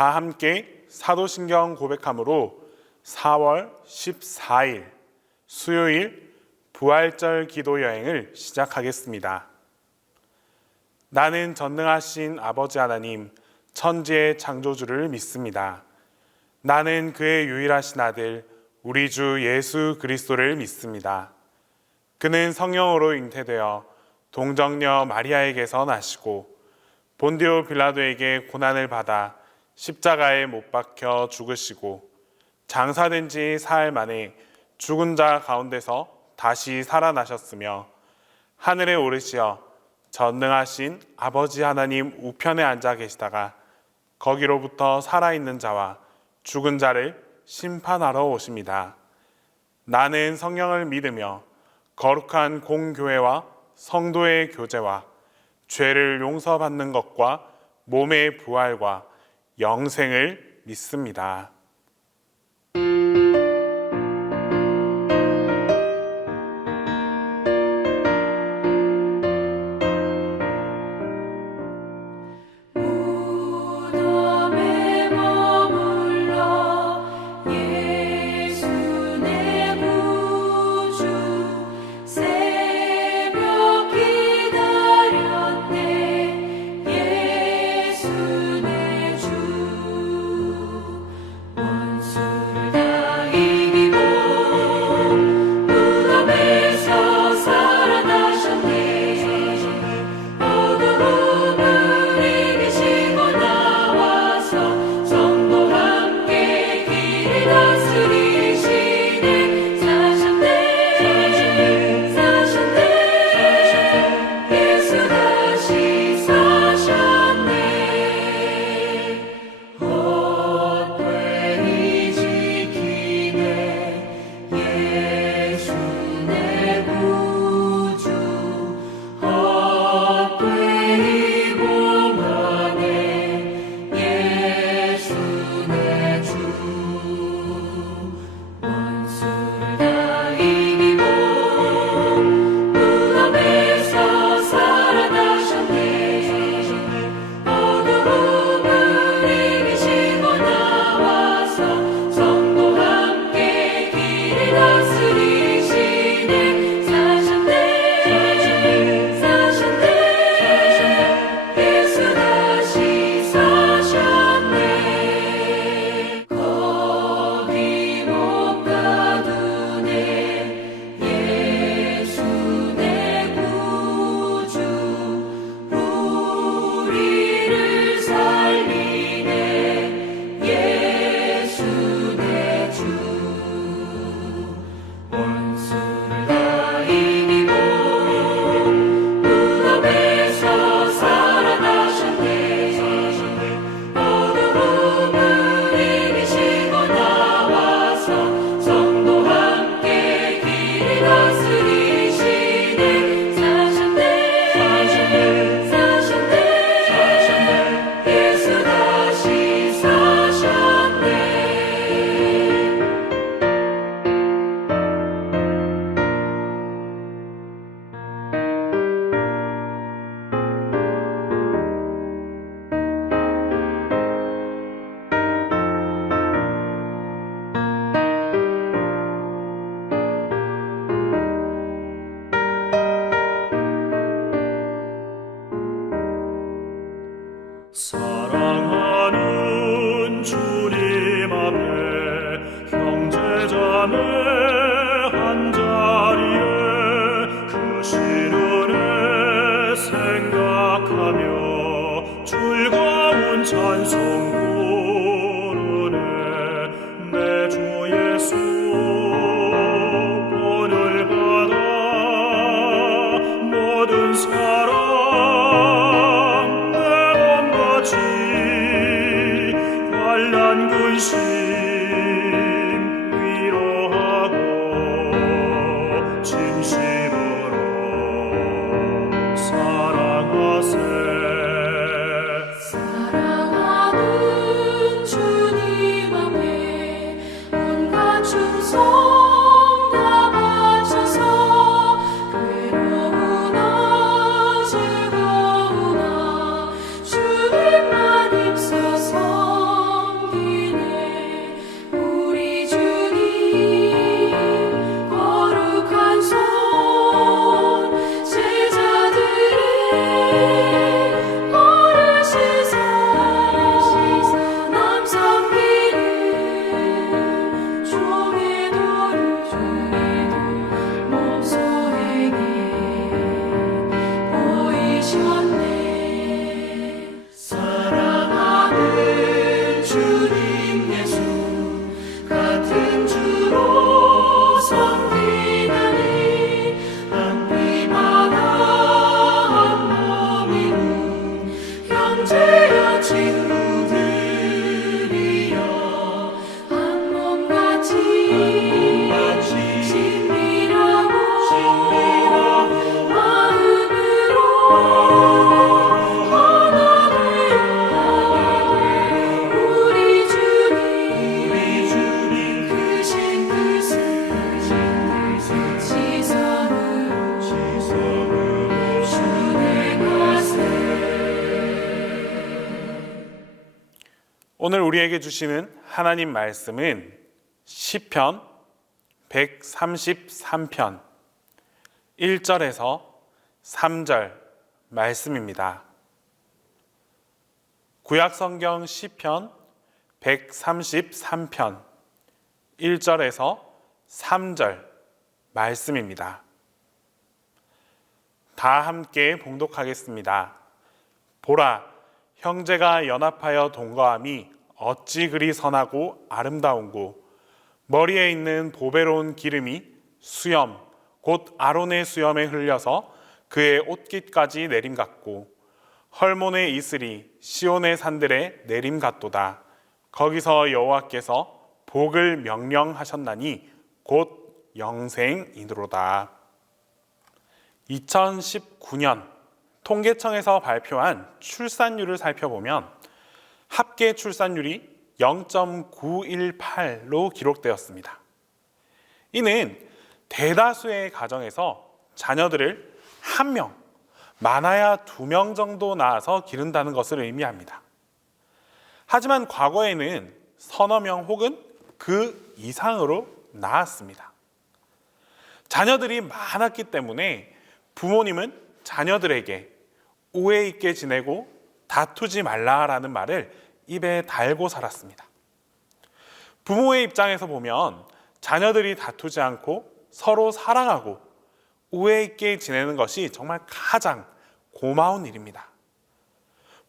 다 함께 사도신경 고백함으로 4월 14일 수요일 부활절 기도 여행을 시작하겠습니다. 나는 전능하신 아버지 하나님, 천지의 창조주를 믿습니다. 나는 그의 유일하신 아들, 우리 주 예수 그리스도를 믿습니다. 그는 성령으로 잉태되어 동정녀 마리아에게서 나시고 본디오 빌라도에게 고난을 받아 십자가에 못 박혀 죽으시고 장사된 지 사흘 만에 죽은 자 가운데서 다시 살아나셨으며 하늘에 오르시어 전능하신 아버지 하나님 우편에 앉아 계시다가 거기로부터 살아있는 자와 죽은 자를 심판하러 오십니다. 나는 성령을 믿으며 거룩한 공교회와 성도의 교제와 죄를 용서받는 것과 몸의 부활과 영생을 믿습니다. 사랑하는 주님 앞에 형제자매 한자리에 그 시련에 생각하며 즐거운 찬송 부르네. 내 주 예수 본을 받아 모든 사랑 환난 근심 위로하고 진심으로 사랑하세. 사랑하는 오늘 우리에게 주시는 하나님 말씀은 시편 133편 1절에서 3절 말씀입니다. 구약성경 시편 133편 1절에서 3절 말씀입니다. 다 함께 봉독하겠습니다. 보라, 형제가 연합하여 동거함이 어찌 그리 선하고 아름다운고, 머리에 있는 보배로운 기름이 수염 곧 아론의 수염에 흘려서 그의 옷깃까지 내림 같고, 헐몬의 이슬이 시온의 산들에 내림 같도다. 거기서 여호와께서 복을 명령하셨나니 곧 영생이로다. 2019년 통계청에서 발표한 출산율을 살펴보면 합계 출산율이 0.918로 기록되었습니다. 이는 대다수의 가정에서 자녀들을 1명, 많아야 2명 정도 낳아서 기른다는 것을 의미합니다. 하지만 과거에는 서너 명 혹은 그 이상으로 낳았습니다. 자녀들이 많았기 때문에 부모님은 자녀들에게 우애 있게 지내고 다투지 말라라는 말을 입에 달고 살았습니다. 부모의 입장에서 보면 자녀들이 다투지 않고 서로 사랑하고 우애 있게 지내는 것이 정말 가장 고마운 일입니다.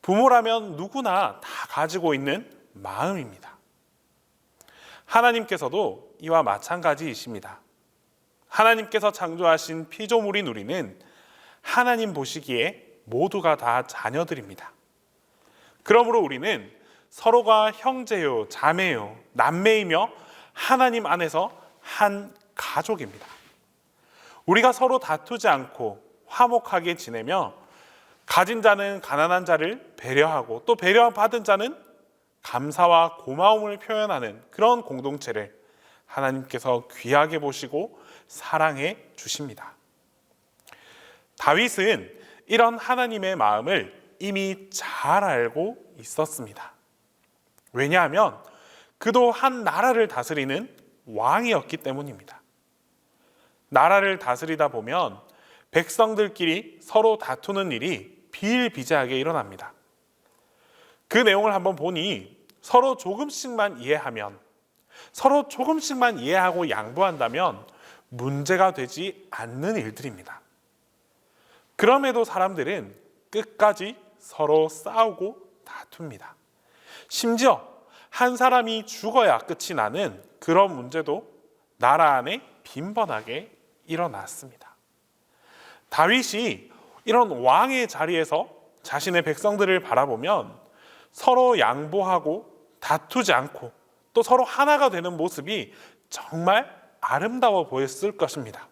부모라면 누구나 다 가지고 있는 마음입니다. 하나님께서도 이와 마찬가지이십니다. 하나님께서 창조하신 피조물인 우리는 하나님 보시기에 모두가 다 자녀들입니다. 그러므로 우리는 서로가 형제요, 자매요, 남매이며 하나님 안에서 한 가족입니다. 우리가 서로 다투지 않고 화목하게 지내며 가진 자는 가난한 자를 배려하고 또 배려받은 자는 감사와 고마움을 표현하는 그런 공동체를 하나님께서 귀하게 보시고 사랑해 주십니다. 다윗은 이런 하나님의 마음을 이미 잘 알고 있었습니다. 왜냐하면 그도 한 나라를 다스리는 왕이었기 때문입니다. 나라를 다스리다 보면 백성들끼리 서로 다투는 일이 비일비재하게 일어납니다. 그 내용을 한번 보니 서로 조금씩만 이해하면, 서로 조금씩만 이해하고 양보한다면 문제가 되지 않는 일들입니다. 그럼에도 사람들은 끝까지 서로 싸우고 다툽니다. 심지어 한 사람이 죽어야 끝이 나는 그런 문제도 나라 안에 빈번하게 일어났습니다. 다윗이 이런 왕의 자리에서 자신의 백성들을 바라보면 서로 양보하고 다투지 않고 또 서로 하나가 되는 모습이 정말 아름다워 보였을 것입니다.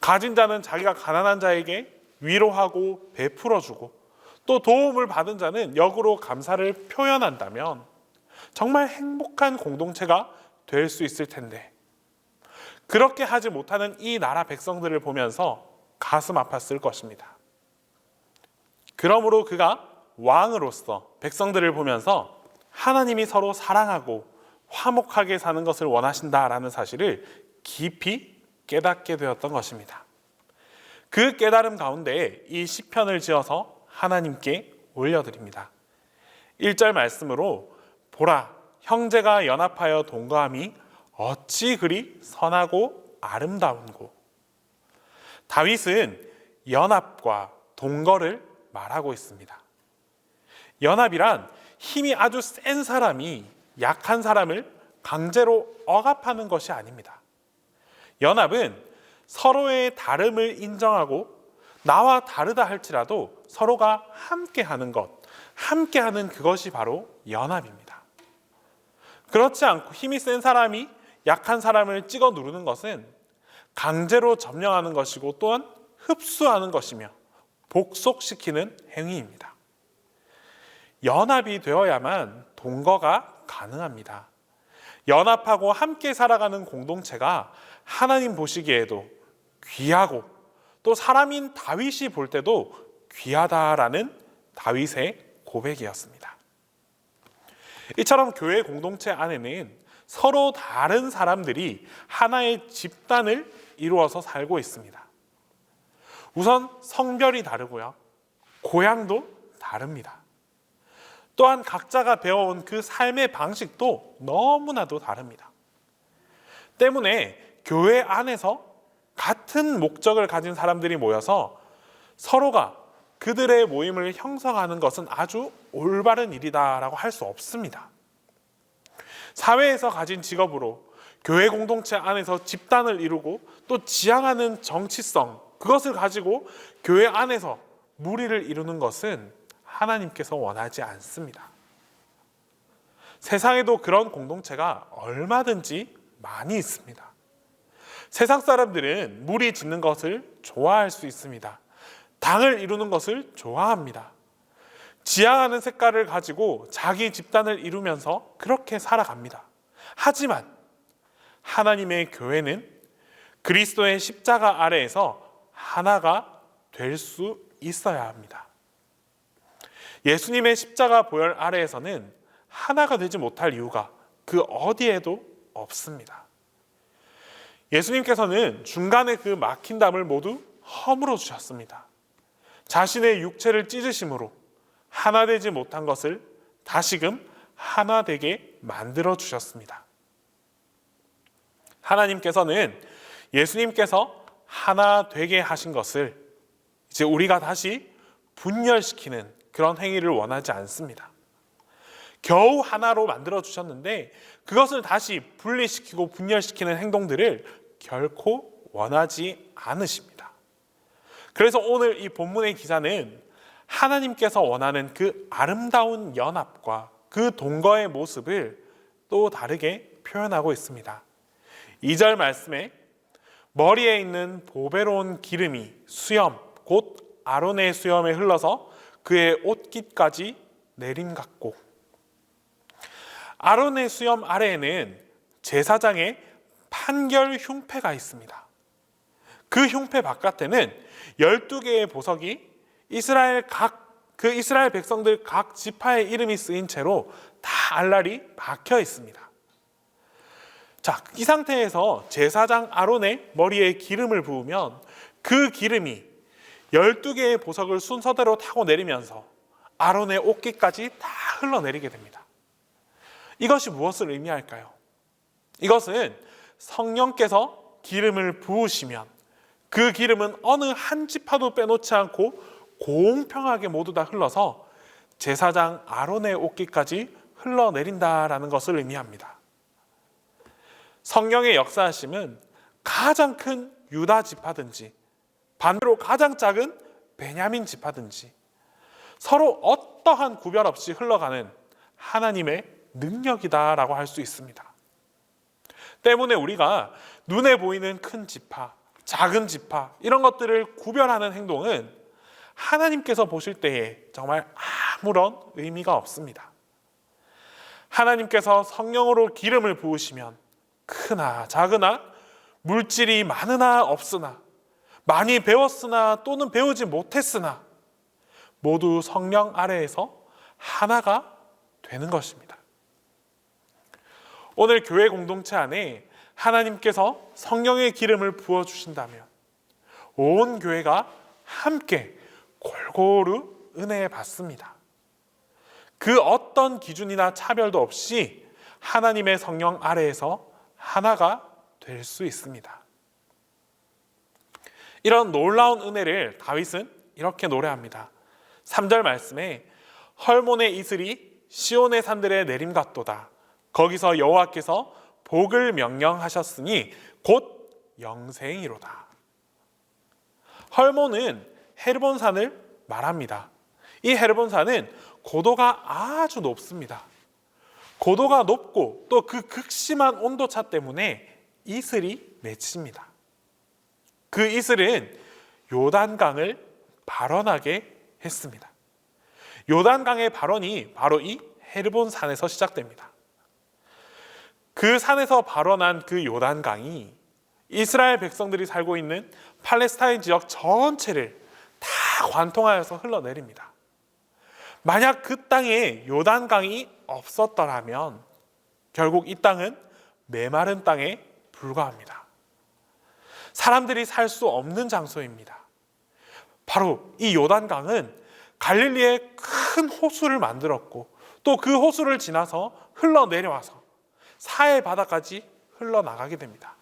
가진 자는 자기가 가난한 자에게 위로하고 베풀어주고 또 도움을 받은 자는 역으로 감사를 표현한다면 정말 행복한 공동체가 될 수 있을 텐데, 그렇게 하지 못하는 이 나라 백성들을 보면서 가슴 아팠을 것입니다. 그러므로 그가 왕으로서 백성들을 보면서 하나님이 서로 사랑하고 화목하게 사는 것을 원하신다라는 사실을 깊이 깨닫게 되었던 것입니다. 그 깨달음 가운데 이 시편을 지어서 하나님께 올려드립니다. 1절 말씀으로 보라, 형제가 연합하여 동거함이 어찌 그리 선하고 아름다운고. 다윗은 연합과 동거를 말하고 있습니다. 연합이란 힘이 아주 센 사람이 약한 사람을 강제로 억압하는 것이 아닙니다. 연합은 서로의 다름을 인정하고 나와 다르다 할지라도 서로가 함께하는 것, 함께하는 그것이 바로 연합입니다. 그렇지 않고 힘이 센 사람이 약한 사람을 찍어 누르는 것은 강제로 점령하는 것이고 또한 흡수하는 것이며 복속시키는 행위입니다. 연합이 되어야만 동거가 가능합니다. 연합하고 함께 살아가는 공동체가 하나님 보시기에도 귀하고 또 사람인 다윗이 볼 때도 귀하다라는 다윗의 고백이었습니다. 이처럼 교회 공동체 안에는 서로 다른 사람들이 하나의 집단을 이루어서 살고 있습니다. 우선 성별이 다르고요. 고향도 다릅니다. 또한 각자가 배워온 그 삶의 방식도 너무나도 다릅니다. 때문에 교회 안에서 같은 목적을 가진 사람들이 모여서 서로가 그들의 모임을 형성하는 것은 아주 올바른 일이다라고 할 수 없습니다. 사회에서 가진 직업으로 교회 공동체 안에서 집단을 이루고 또 지향하는 정치성, 그것을 가지고 교회 안에서 무리를 이루는 것은 하나님께서 원하지 않습니다. 세상에도 그런 공동체가 얼마든지 많이 있습니다. 세상 사람들은 무리 짓는 것을 좋아할 수 있습니다. 당을 이루는 것을 좋아합니다. 지향하는 색깔을 가지고 자기 집단을 이루면서 그렇게 살아갑니다. 하지만 하나님의 교회는 그리스도의 십자가 아래에서 하나가 될 수 있어야 합니다. 예수님의 십자가 보혈 아래에서는 하나가 되지 못할 이유가 그 어디에도 없습니다. 예수님께서는 중간에 그 막힌 담을 모두 허물어 주셨습니다. 자신의 육체를 찢으심으로 하나 되지 못한 것을 다시금 하나 되게 만들어 주셨습니다. 하나님께서는 예수님께서 하나 되게 하신 것을 이제 우리가 다시 분열시키는 그런 행위를 원하지 않습니다. 겨우 하나로 만들어 주셨는데 그것을 다시 분리시키고 분열시키는 행동들을 결코 원하지 않으십니다. 그래서 오늘 이 본문의 기사는 하나님께서 원하는 그 아름다운 연합과 그 동거의 모습을 또 다르게 표현하고 있습니다. 2절 말씀에 머리에 있는 보배로운 기름이 수염, 곧 아론의 수염에 흘러서 그의 옷깃까지 내림 같고, 아론의 수염 아래에는 제사장의 판결 흉패가 있습니다. 그 흉패 바깥에는 12개의 보석이 이스라엘 백성들 각 지파의 이름이 쓰인 채로 다 알알이 박혀 있습니다. 자, 이 상태에서 제사장 아론의 머리에 기름을 부으면 그 기름이 12개의 보석을 순서대로 타고 내리면서 아론의 옷깃까지 다 흘러내리게 됩니다. 이것이 무엇을 의미할까요? 이것은 성령께서 기름을 부으시면 그 기름은 어느 한 지파도 빼놓지 않고 공평하게 모두 다 흘러서 제사장 아론의 옷깃까지 흘러내린다라는 것을 의미합니다. 성령의 역사하심은 가장 큰 유다 지파든지 반대로 가장 작은 베냐민 지파든지 서로 어떠한 구별 없이 흘러가는 하나님의 능력이다라고 할 수 있습니다. 때문에 우리가 눈에 보이는 큰 지파, 작은 지파 이런 것들을 구별하는 행동은 하나님께서 보실 때에 정말 아무런 의미가 없습니다. 하나님께서 성령으로 기름을 부으시면 크나 작으나 물질이 많으나 없으나 많이 배웠으나 또는 배우지 못했으나 모두 성령 아래에서 하나가 되는 것입니다. 오늘 교회 공동체 안에 하나님께서 성령의 기름을 부어주신다면 온 교회가 함께 골고루 은혜 받습니다. 그 어떤 기준이나 차별도 없이 하나님의 성령 아래에서 하나가 될 수 있습니다. 이런 놀라운 은혜를 다윗은 이렇게 노래합니다. 3절 말씀에 헐몬의 이슬이 시온의 산들에 내림 같도다. 거기서 여호와께서 복을 명령하셨으니 곧 영생이로다. 헐몬은 헤르본산을 말합니다. 이 헤르본산은 고도가 아주 높습니다. 고도가 높고 또 그 극심한 온도차 때문에 이슬이 맺힙니다. 그 이슬은 요단강을 발원하게 했습니다. 요단강의 발원이 바로 이 헤르본 산에서 시작됩니다. 그 산에서 발원한 그 요단강이 이스라엘 백성들이 살고 있는 팔레스타인 지역 전체를 다 관통하여서 흘러내립니다. 만약 그 땅에 요단강이 없었더라면 결국 이 땅은 메마른 땅에 불과합니다. 사람들이 살 수 없는 장소입니다. 바로 이 요단강은 갈릴리에 큰 호수를 만들었고 또 그 호수를 지나서 흘러내려와서 사해 바다까지 흘러나가게 됩니다.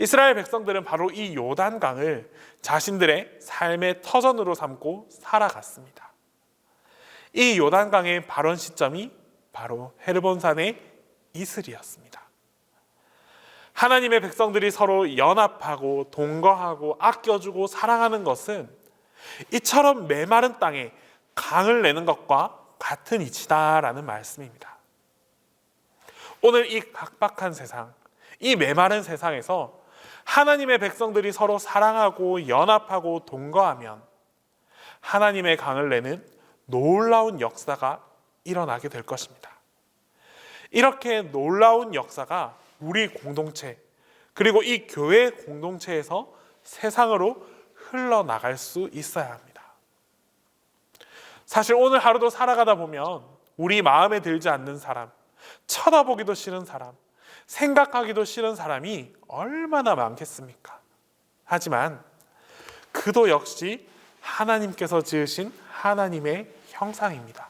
이스라엘 백성들은 바로 이 요단강을 자신들의 삶의 터전으로 삼고 살아갔습니다. 이 요단강의 발원 시점이 바로 헤르본산의 이슬이었습니다. 하나님의 백성들이 서로 연합하고 동거하고 아껴주고 사랑하는 것은 이처럼 메마른 땅에 강을 내는 것과 같은 이치다라는 말씀입니다. 오늘 이 각박한 세상, 이 메마른 세상에서 하나님의 백성들이 서로 사랑하고 연합하고 동거하면 하나님의 강을 내는 놀라운 역사가 일어나게 될 것입니다. 이렇게 놀라운 역사가 우리 공동체 그리고 이 교회 공동체에서 세상으로 흘러나갈 수 있어야 합니다. 사실 오늘 하루도 살아가다 보면 우리 마음에 들지 않는 사람, 쳐다보기도 싫은 사람, 생각하기도 싫은 사람이 얼마나 많겠습니까? 하지만 그도 역시 하나님께서 지으신 하나님의 형상입니다.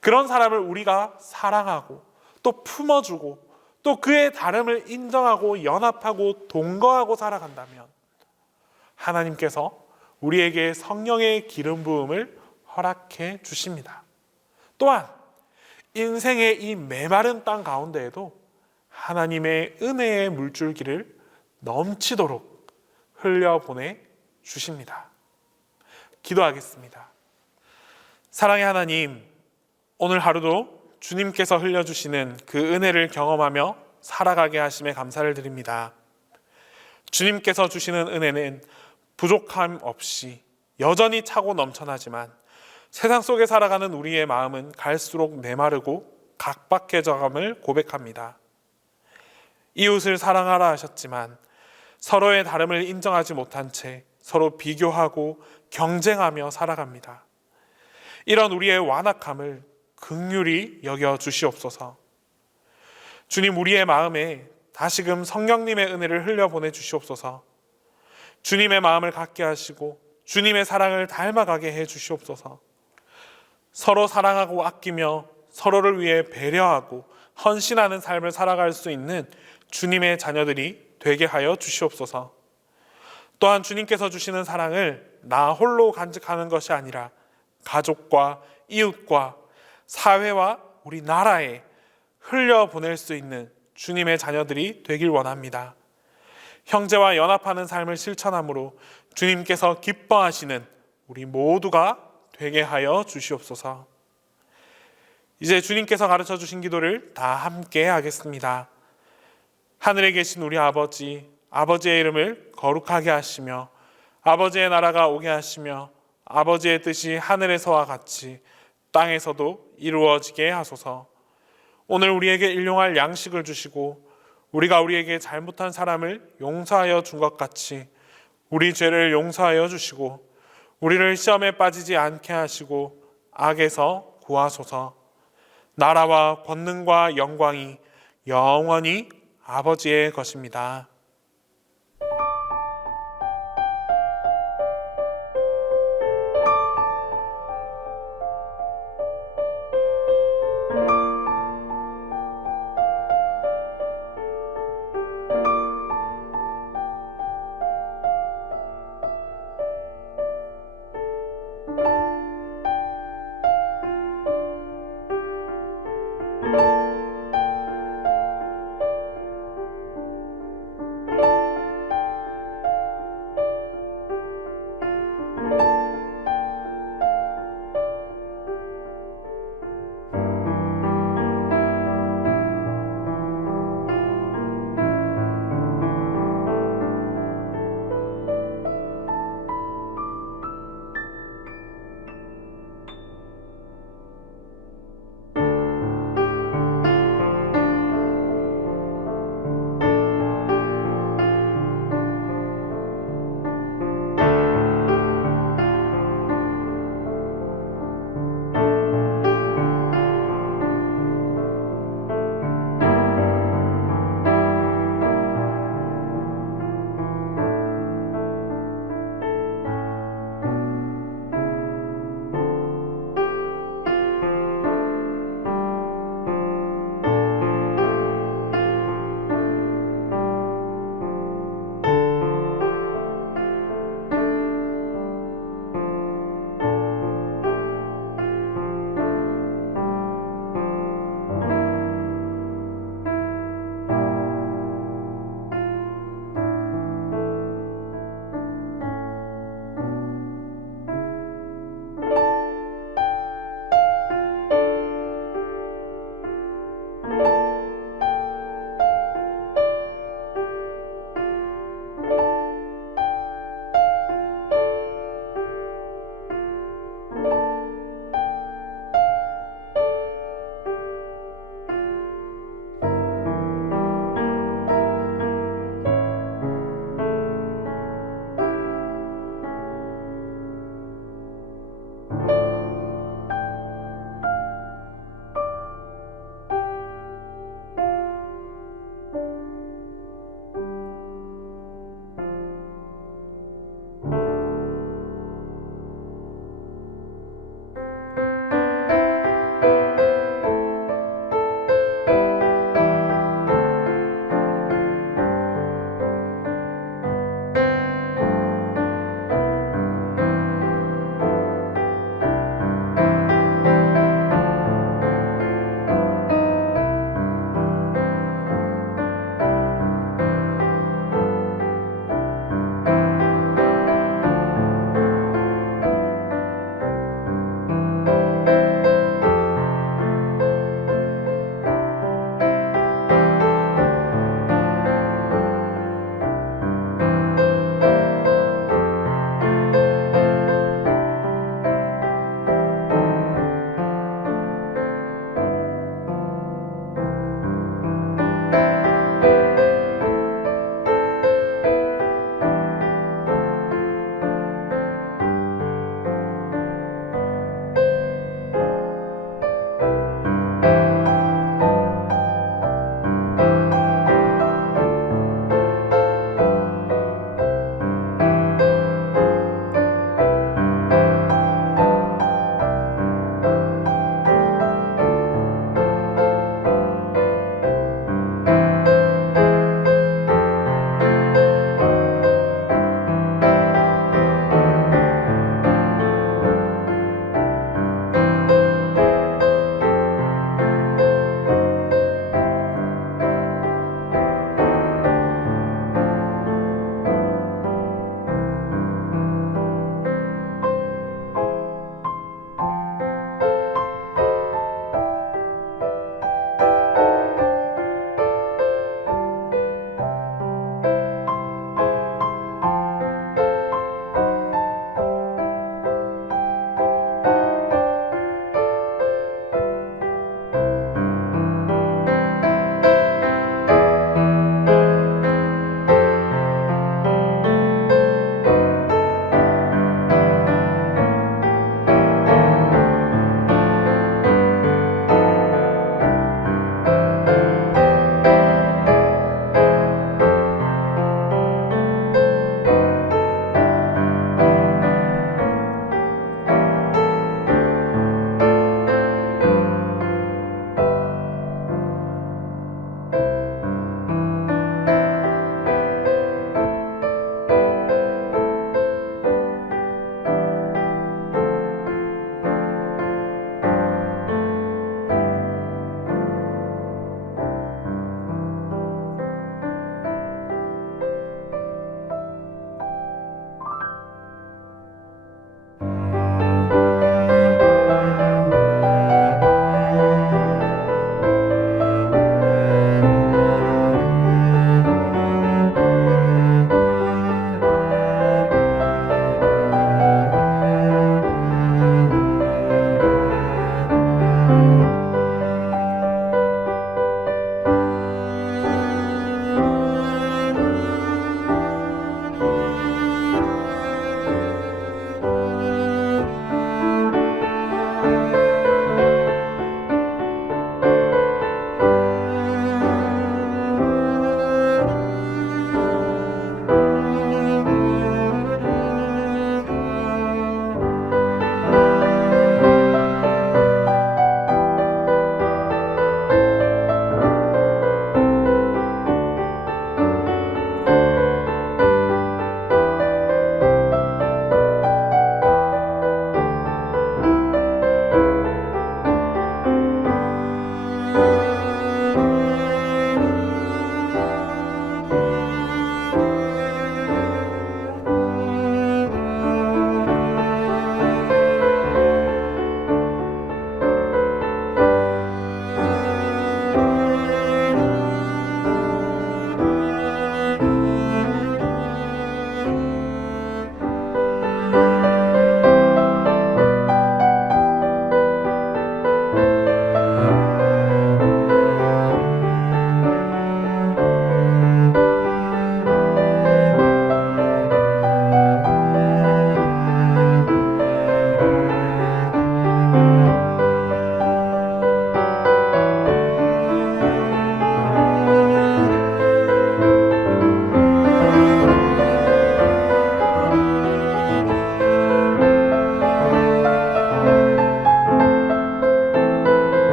그런 사람을 우리가 사랑하고 또 품어주고 또 그의 다름을 인정하고 연합하고 동거하고 살아간다면 하나님께서 우리에게 성령의 기름 부음을 허락해 주십니다. 또한 인생의 이 메마른 땅 가운데에도 하나님의 은혜의 물줄기를 넘치도록 흘려보내 주십니다. 기도하겠습니다. 사랑의 하나님, 오늘 하루도 주님께서 흘려주시는 그 은혜를 경험하며 살아가게 하심에 감사를 드립니다. 주님께서 주시는 은혜는 부족함 없이 여전히 차고 넘쳐나지만 세상 속에 살아가는 우리의 마음은 갈수록 메마르고 각박해져감을 고백합니다. 이웃을 사랑하라 하셨지만 서로의 다름을 인정하지 못한 채 서로 비교하고 경쟁하며 살아갑니다. 이런 우리의 완악함을 긍휼히 여겨 주시옵소서. 주님, 우리의 마음에 다시금 성령님의 은혜를 흘려보내 주시옵소서. 주님의 마음을 갖게 하시고 주님의 사랑을 닮아가게 해 주시옵소서. 서로 사랑하고 아끼며 서로를 위해 배려하고 헌신하는 삶을 살아갈 수 있는 주님의 자녀들이 되게 하여 주시옵소서. 또한 주님께서 주시는 사랑을 나 홀로 간직하는 것이 아니라 가족과 이웃과 사회와 우리 나라에 흘려보낼 수 있는 주님의 자녀들이 되길 원합니다. 형제와 연합하는 삶을 실천함으로 주님께서 기뻐하시는 우리 모두가 되게 하여 주시옵소서. 이제 주님께서 가르쳐 주신 기도를 다 함께 하겠습니다. 하늘에 계신 우리 아버지, 아버지의 이름을 거룩하게 하시며 아버지의 나라가 오게 하시며 아버지의 뜻이 하늘에서와 같이 땅에서도 이루어지게 하소서. 오늘 우리에게 일용할 양식을 주시고 우리가 우리에게 잘못한 사람을 용서하여 준 것 같이 우리 죄를 용서하여 주시고 우리를 시험에 빠지지 않게 하시고 악에서 구하소서. 나라와 권능과 영광이 영원히 아버지의 것입니다.